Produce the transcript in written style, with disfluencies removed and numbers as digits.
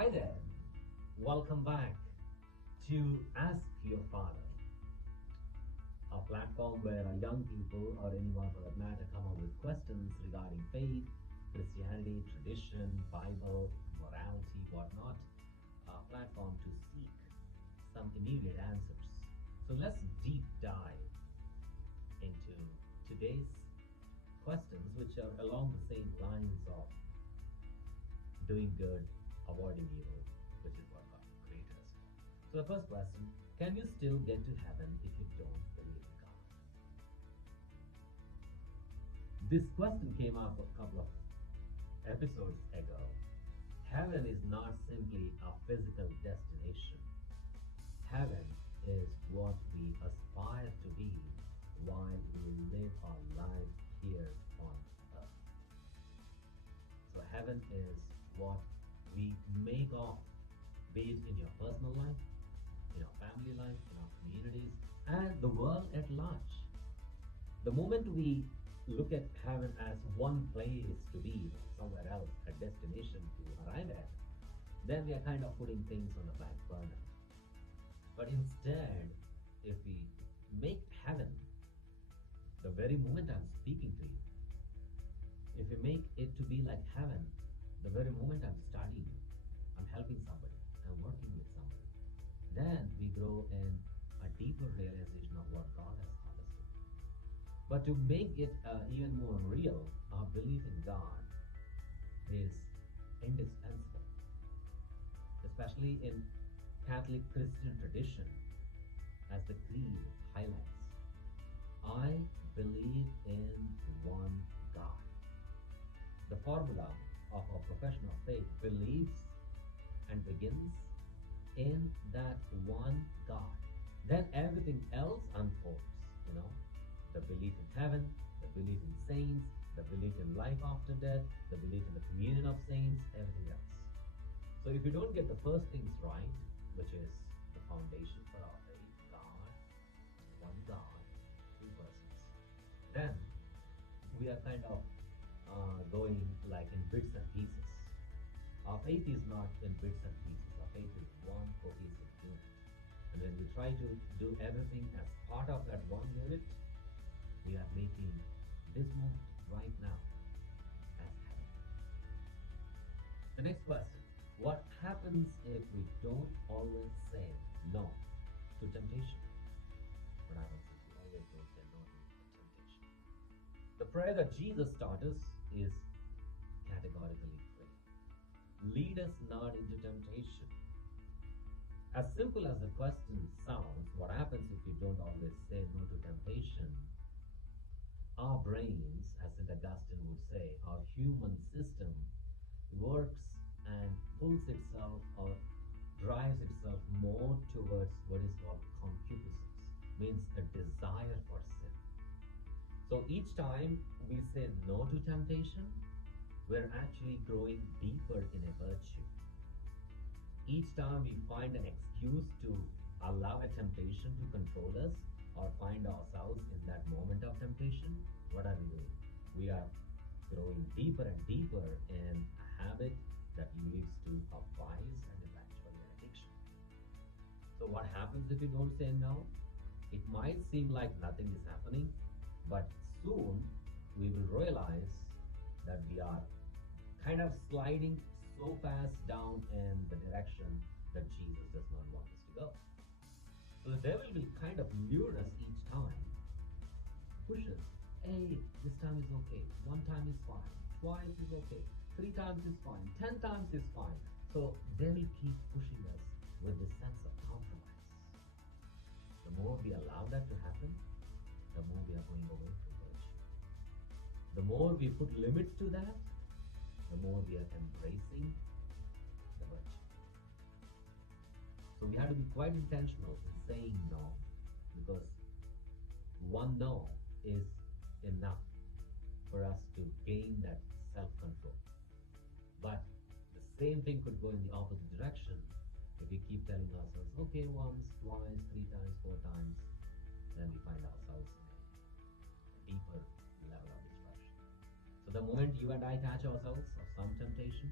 Hi there, welcome back to Ask Your Father, a platform where young people or anyone for that matter come up with questions regarding faith, Christianity, tradition, Bible, morality, whatnot. A platform to seek some immediate answers. So let's deep dive into today's questions, which are along the same lines of doing good, avoiding evil, which is what God created us for. So the first question, can you still get to heaven if you don't believe in God? This question came up a couple of episodes ago. Heaven is not simply a physical destination. Heaven is what we aspire to be while we live our life here on earth. So heaven is what we make of, be it in your personal life, in our family life, in our communities, and the world at large. The moment we look at heaven as one place to be, somewhere else, a destination to arrive at, then we are kind of putting things on the back burner. But instead, if we make heaven the very moment I'm speaking to you, if we make it to be like heaven, the very moment I'm studying, I'm helping somebody, I'm working with somebody, then we grow in a deeper realization of what God has called us to. But to make it even more real, our belief in God is indispensable, especially in Catholic Christian tradition, as the creed highlights. I believe in one God. The formula of a profession of faith believes and begins in that one God. Then everything else unfolds, the belief in heaven, the belief in saints, the belief in life after death, the belief in the communion of saints, everything else. So if you don't get the first things right, which is the foundation for our faith, God, one God, two persons, then we are kind of going like in bits and pieces. Our faith is not in bits and pieces. Our faith is one cohesive unit. And when we try to do everything as part of that one unit, we are making this moment right now as heaven. The next question, what happens if we don't always say no to temptation? What happens if we always don't say no to temptation? The prayer that Jesus taught us is categorically free. Lead us not into temptation. As simple as the question sounds, what happens if we don't always say no to temptation? Our brains, as St. Augustine would say, our human system works and pulls itself or drives itself more towards what is called concupiscence, means a desire for sin. So each time we say no to temptation, we're actually growing deeper in a virtue. Each time we find an excuse to allow a temptation to control us or find ourselves in that moment of temptation, what are we doing? We are growing deeper and deeper in a habit that leads to a vice and eventually an addiction. So what happens if we don't say no? It might seem like nothing is happening, but soon we will realize that we are kind of sliding so fast down in the direction that Jesus does not want us to go. So the devil will kind of lure us each time, push us. Hey, this time is okay. One time is fine. Twice is okay. 3 times is fine. 10 times is fine. So they will keep pushing us with this sense of compromise. The more we allow that to happen, the more we are going away from virtue. The more we put limits to that, the more we are embracing the virtue. So we have to be quite intentional in saying no, because one no is enough for us to gain that self-control. But the same thing could go in the opposite direction if we keep telling ourselves, okay, once, twice, 3 times, 4 times, then we find ourselves in a deeper level of destruction. So the moment you and I catch ourselves of some temptation,